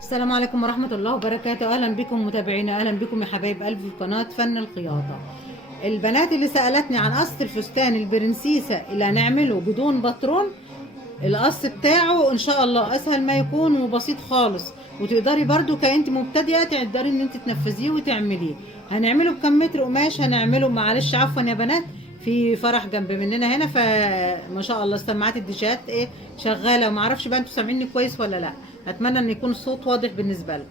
السلام عليكم ورحمة الله وبركاته. أهلا بكم متابعينا، أهلا بكم يا حبايب قلبي في قناة فن الخياطة. البنات اللي سألتني عن قص الفستان البرنسيسة اللي هنعمله بدون بطرون، القص بتاعه إن شاء الله أسهل ما يكون وبسيط خالص، وتقدري برضو كأنت مبتدئة تقدري إن أنت تنفذيه وتعمليه. هنعمله بكم متر قماش؟ هنعمله معلش عفوا يا بنات في فرح جنب مننا هنا، فما شاء الله السماعات الديجات ايه شغاله، وما اعرفش بقى انتوا سامعيني كويس ولا لا. اتمنى ان يكون الصوت واضح بالنسبه لكم.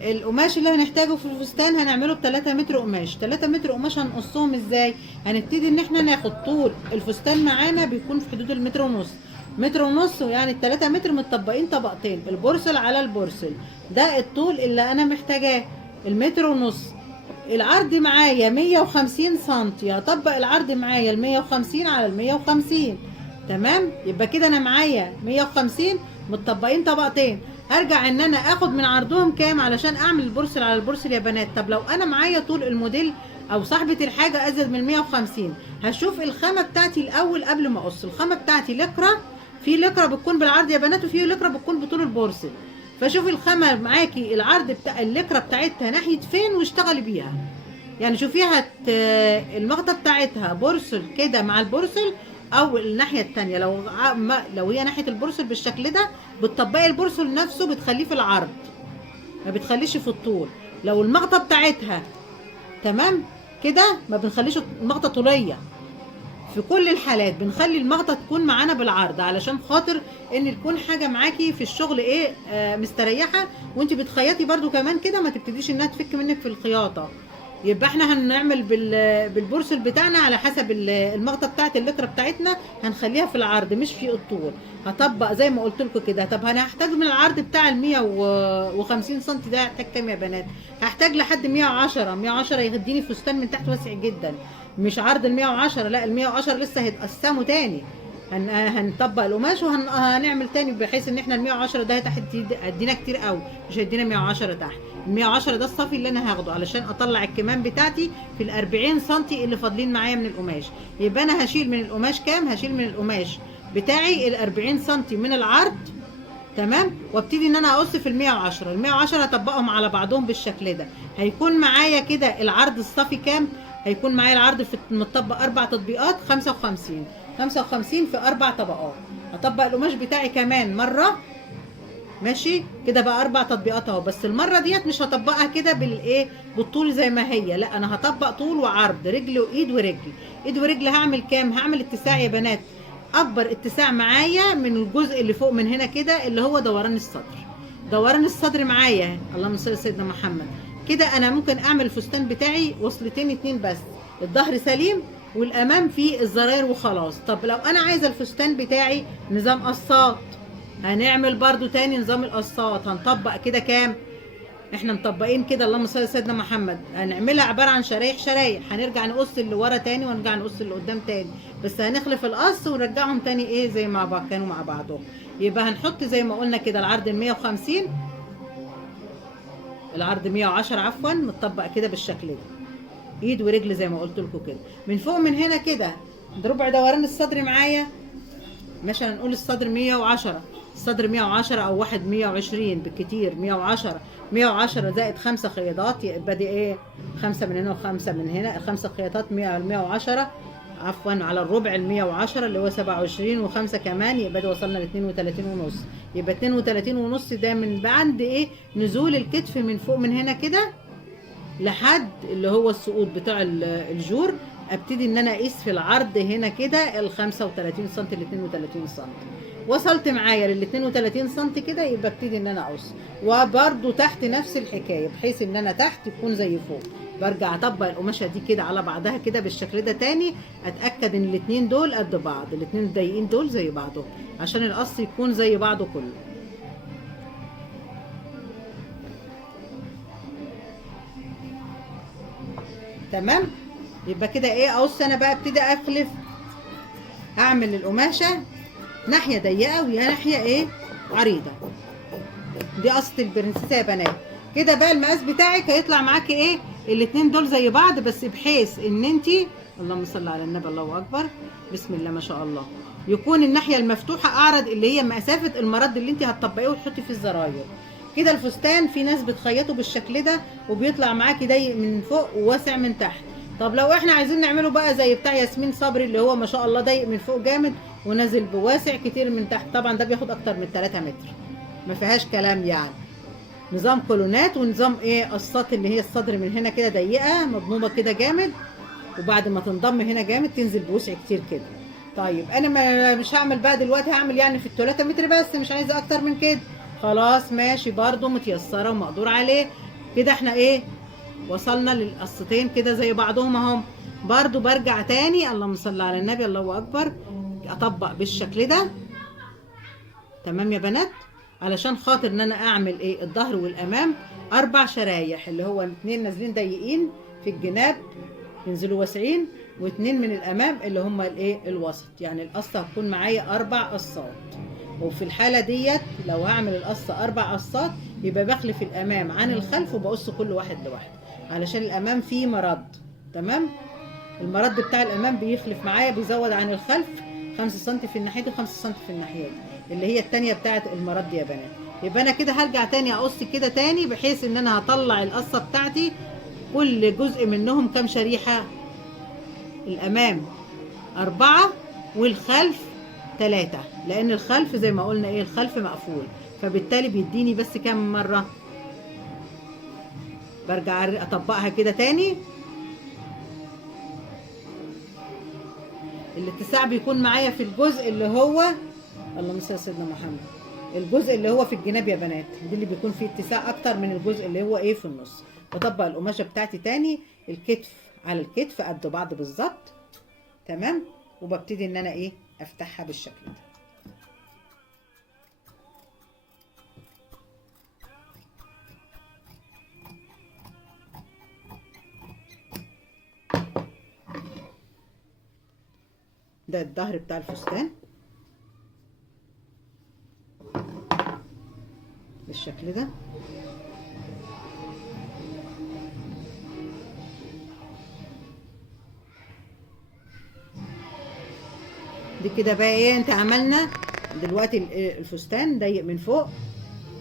القماش اللي هنحتاجه في الفستان هنعمله ب 3 متر قماش. 3 متر قماش هنقصهم ازاي؟ هنبتدي ان احنا ناخد طول الفستان معانا بيكون في حدود المتر ونص، متر ونص، يعني ال 3 متر متطبقين طبقتين، البورسل على البورسل. ده الطول اللي انا محتاجاه، المتر ونص. العرض معايا 150 سنتي، هطبق العرض معايا ال 150 على ال 150. تمام، يبقى كده انا معايا 150 متطبقين طبقتين. هرجع ان انا اخد من عرضهم كام علشان اعمل البورسل على البورسل يا بنات. طب لو انا معايا طول الموديل او صاحبة الحاجة ازيد من 150، هشوف الخامة بتاعتي الاول قبل ما اقص. الخامة بتاعتي لكرة، في لكرة بتكون بالعرض يا بنات وفي لكرة بتكون بطول البورسل. فشوفي الخامة معاكي العرض بتاع اللكرة بتاعتها ناحية فين واشتغلي بيها. يعني شوفيها المغطى بتاعتها بورسل كده مع البورسل، او الناحيه التانية. لو هي ناحيه البورسل بالشكل ده، بتطبقي البورسل نفسه بتخليه في العرض، ما بتخليش في الطول. لو المغطى بتاعتها تمام كده، ما بنخليش المغطى طوليه. في كل الحالات بنخلي المغطى تكون معانا بالعرض، علشان خاطر ان تكون حاجه معاكي في الشغل ايه مستريحه، وانت بتخيطي برضو كمان كده ما تبتديش انها تفك منك في الخياطه. يبقى احنا هنعمل بالبورسل بتاعنا على حسب المغطى بتاعت اللتره بتاعتنا، هنخليها في العرض مش في الطول. هطبق زي ما قلت لكم كده. طب انا هحتاج من العرض بتاع ال 150 سم ده، هحتاج كام يا بنات؟ هحتاج لحد 110. 110 يديني فستان من تحت واسع جدا، مش عرض ال 110، لا ال 110 لسه هيتقسموا تاني. هنطبق القماش وهنعمل تاني، بحيث ان احنا ال 110 ده تحت هيدينا كتير قوي، مش هيدينا 110 تحت. ال 110 ده الصافي اللي انا هاخده علشان اطلع الكمام بتاعتي في ال 40 سم اللي فاضلين معايا من القماش. يبقى انا هشيل من القماش كام؟ هشيل من القماش بتاعي ال 40 سم من العرض، تمام، وابتدي ان انا اقص في ال 110. ال 110 هطبقهم على بعضهم بالشكل ده. هيكون معايا كده العرض الصافي كام؟ هيكون معايا العرض في متطبق 4 تطبيقات 55. 55 في 4 طبقات. هطبق القماش بتاعي كمان مره، ماشي كده بقى 4 تطبيقات اهو. بس المره ديت مش هطبقها كده بالايه بالطول زي ما هي، لا انا هطبق طول وعرض، رجل وايد ورجل. ايد ورجل هعمل كام؟ هعمل اتساع يا بنات، اكبر اتساع معايا من الجزء اللي فوق من هنا كده، اللي هو دوران الصدر. دوران الصدر معايا، اللهم صل على سيدنا محمد. كده انا ممكن اعمل الفستان بتاعي وصلتين 2 بس، الظهر سليم والامام فيه الزراير وخلاص. طب لو انا عايزه الفستان بتاعي نظام قصات، هنعمل برضو تاني نظام القصات. هنطبق كده كام؟ احنا مطبقين كده اللهم صل على سيدنا محمد، هنعملها عباره عن شرايح شرايح. هنرجع نقص اللي ورا تاني ونرجع نقص اللي قدام تاني، بس هنخلف القص ونرجعهم تاني ايه زي ما بعض كانوا مع بعضهم. يبقى هنحط زي ما قلنا كده العرض 150، العرض 110 عفوا، متطبق كده بالشكل ده، ايد ورجل زي ما قلت لكم كده. من فوق من هنا كده ربع دوران الصدر معايا، مثلا نقول الصدر 110، الصدر 110 او واحد 120 بالكتير. 110 110 زائد 5 خياطات، يبقى دي ايه 5 من هنا و5 من هنا، 5 خياطات 110 عفوا على الربع ال 110 اللي هو 27 و5 كمان، يبقى ده وصلنا ل 32 ونص. يبقى 32 ونص ده من بعد ايه نزول الكتف من فوق من هنا كده لحد اللي هو السقوط بتاع الجور. ابتدي ان انا اقيس في العرض هنا كده ال 35 سم ل 32 سم. وصلت معايا لل 32 سم كده، يبقى ابتدي ان انا اقص. وبرده تحت نفس الحكايه، بحيث ان انا تحت يكون زي فوق. برجع اطبق القماشه دي كده على بعضها كده بالشكل ده تاني، اتاكد ان الاثنين دول قد بعض، الاثنين الضيقين دول زي بعضهم، عشان القص يكون زي بعضه كله. تمام، يبقى كده ايه اقص. انا بقى ابتدي اخلف، اعمل القماشه ناحيه ضيقه وناحيه ايه عريضه. دي قصه البرنسيسه يا بنات. كده بقى المقاس بتاعك هيطلع معاكي ايه الاتنين دول زي بعض، بس بحيث ان انت اللهم صل على النبي الله اكبر بسم الله ما شاء الله، يكون الناحيه المفتوحه اعرض اللي هي مسافه المرد اللي انت هتطبقيه وتحطي فيه الزراير. كده الفستان في ناس بتخيطه بالشكل ده وبيطلع معاكي ضيق من فوق وواسع من تحت. طب لو احنا عايزين نعمله بقى زي بتاع ياسمين صبري اللي هو ما شاء الله ضيق من فوق جامد ونازل بواسع كتير من تحت، طبعا ده بياخد اكتر من 3 متر، ما فيهاش كلام يعني. نظام كولونات ونظام ايه قصات، اللي هي الصدر من هنا كده ضيقه مضمومه كده جامد، وبعد ما تنضم هنا جامد تنزل بوسع كتير كده. طيب انا مش هعمل بقى دلوقتي، هعمل يعني في ال3 متر بس، مش عايزه اكتر من كده. خلاص ماشي، برضو متيسره ومقدور عليه. كده احنا ايه وصلنا للقصتين كده زي بعضهم اهم. برضو برجع تاني، اللهم صل على النبي، الله اكبر، اطبق بالشكل ده. تمام يا بنات، علشان خاطر ان انا اعمل ايه الظهر والامام 4 شرايح، اللي هو 2 نازلين ضيقين في الجناب ينزلوا واسعين، و2 من الامام اللي هم الايه الوسط. يعني القصه هتكون معايا 4 قصات. وفي الحاله ديت لو هعمل القصه 4 قصات يبقى بخلف الامام عن الخلف وبقص كل واحد لوحده، علشان الامام فيه مرد. تمام، المرد بتاع الامام بيخلف معايا، بيزود عن الخلف 5 سم في الناحيه دي و5 سم في الناحيه دي، اللي هي التانية بتاعت المرد يا بنات. يبقى انا كده هرجع تاني اقص كده تاني، بحيث ان انا هطلع القصه بتاعتي كل جزء منهم كام شريحه. الامام 4 والخلف 3، لان الخلف زي ما قلنا ايه الخلف مقفول، فبالتالي بيديني بس كام مره. برجع اطبقها كده تاني. الاتساع بيكون معايا في الجزء اللي هو، اللهم صل على سيدنا محمد، الجزء اللي هو في الجناب يا بنات، دي اللي بيكون فيه اتساع اكتر من الجزء اللي هو ايه في النص. بطبق القماشه بتاعتي تاني، الكتف على الكتف قد بعض بالظبط. تمام، وببتدي ان انا ايه افتحها بالشكل ده. ده الظهر بتاع الفستان بالشكل ده. دي كده بقى ايه انت عملنا دلوقتي الفستان ضيق من فوق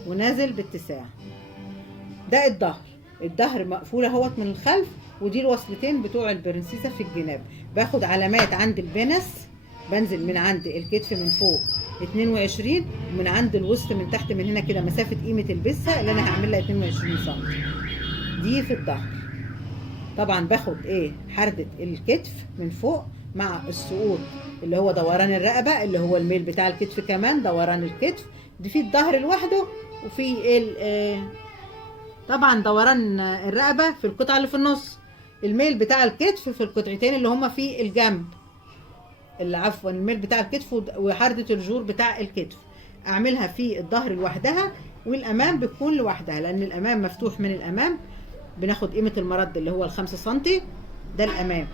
ونازل باتساع. ده الظهر مقفول اهوت من الخلف، ودي الوصلتين بتوع البرنسيسه في الجناب. باخد علامات عند البنس، بنزل من عند الكتف من فوق 22، ومن عند الوسط من تحت من هنا كده مسافه قيمه البسه اللي انا هعمل لها 22 سم. دي في الظهر. طبعا باخد ايه حردة الكتف من فوق مع السقوط اللي هو دوران الرقبة، اللي هو الميل بتاع الكتف كمان دوران الكتف. دي في الظهر لوحده، وفي طبعا دوران الرقبة في القطعة اللي في النص، الميل بتاع الكتف في القطعتين اللي هما في الجنب، اللي عفوا الميل بتاع الكتف وحردة الجور بتاع الكتف. اعملها في الظهر لوحدها، والامام بتكون لوحدها، لان الامام مفتوح من الامام. بناخد قيمة المرد اللي هو ال5 سنتي، ده الامام.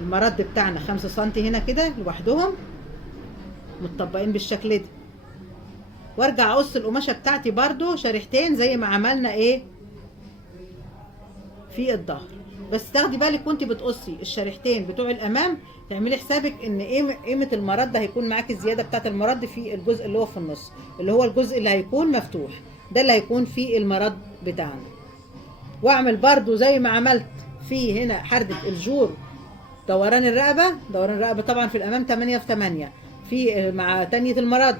المرد بتاعنا 5 سنتي هنا كده لوحدهم متطبقين بالشكل ده. وارجع اقص القماشة بتاعتي برضو شريحتين زي ما عملنا ايه في الظهر. بس تاخدي بالك وانت بتقصي الشريحتين بتوع الامام، تعملي حسابك ان قيمة المرد هيكون معاكي الزيادة بتاعت المرد في الجزء اللي هو في النص، اللي هو الجزء اللي هيكون مفتوح، ده اللي هيكون فيه المرد بتاعنا. واعمل برضو زي ما عملت في هنا حردة الجور دوران الرقبة طبعا في الامام 8 في 8، في مع تانية المرد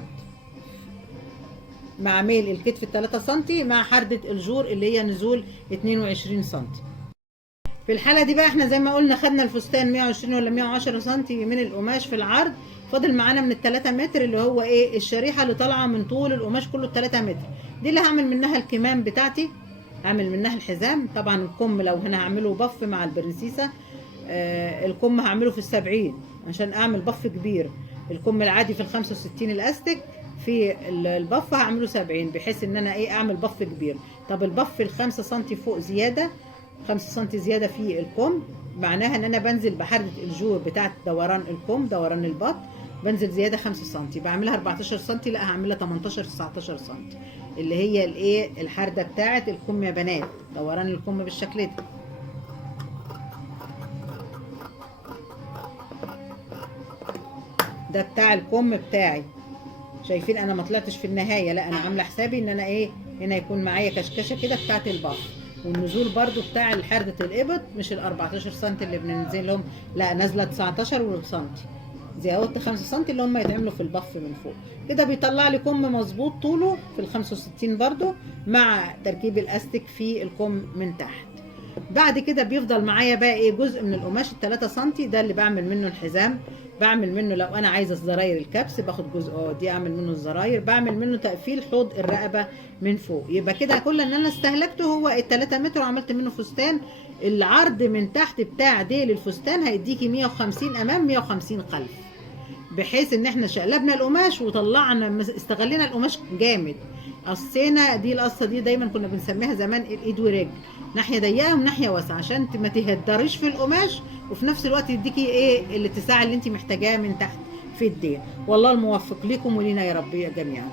مع ميل الكتف 3 سنتي مع حردة الجور اللي هي نزول 22 سنتي. في الحالة دي بقى احنا زي ما قلنا خدنا الفستان 120 ولا 110 سنتي من القماش في العرض، فاضل معانا من ال3 متر اللي هو ايه الشريحة اللي طالعة من طول القماش كله 3 متر. دي اللي هعمل منها الكمام بتاعتي، هعمل منها الحزام. طبعا الكم لو هنا هعمله بف مع البرنسيسة، الكم هعمله في 70 عشان اعمل بف كبير. الكم العادي في ال65 الاستك، في البف هعمله 70 بحيث ان انا ايه اعمل بف كبير. طب البف ال5 سنتي فوق زيادة، 5 سنتي زيادة في الكم، معناها ان انا بنزل بحردة الجور بتاعت دوران الكم دوران البط، بنزل زيادة 5 سنتي، بعملها 14 سنتي، لا هعملها 18 19 سنتي، اللي هي الايه الحردة بتاعت الكم يا بنات، دوران الكم بالشكل ده. ده بتاع الكم بتاعي. شايفين انا ما طلعتش في النهاية، لا انا عاملة حسابي ان انا ايه هنا يكون معايا كشكشه كده بتاعت البف، والنزول برضو بتاع حردة الإبط مش ال 14 سم اللي بننزلهم، لا نازله 19 سم، زودت 5 سم اللي هم يتعملوا في البف من فوق كده. بيطلع لي كم مظبوط طوله في ال 65 برضو، مع تركيب الاستك في الكم من تحت. بعد كده بيفضل معايا بقى ايه جزء من القماش ال 3 سم ده اللي بعمل منه الحزام. بعمل منه لو انا عايزه الزراير الكبس باخد جزء دي اعمل منه الزراير، بعمل منه تقفيل حوض الرقبه من فوق. يبقى كده كل اللي انا استهلكته هو ال 3 متر وعملت منه فستان. العرض من تحت بتاع ديل الفستان هيديكي 150 امام 150 خلف، بحيث ان احنا شقلبنا القماش وطلعنا استغلينا القماش جامد. قصينا دي القصه دي دايما كنا بنسميها زمان الايد ورجل، ناحيه ضيقه وناحيه واسعه عشان ما تهدريش في القماش، وفي نفس الوقت يديكي ايه الاتساع اللي انت محتاجاه من تحت في الديل. والله الموفق لكم ولينا يا رب جميعا.